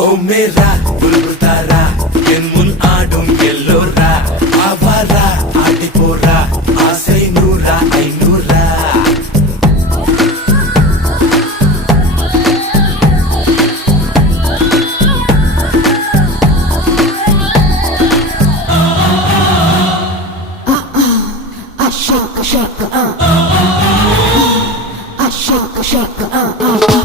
ஓ மேரா புல்புல் தாரா என் முன் ஆடும் எல்லோரா ஆவாரா ஆடி போரா ஆசை நூறா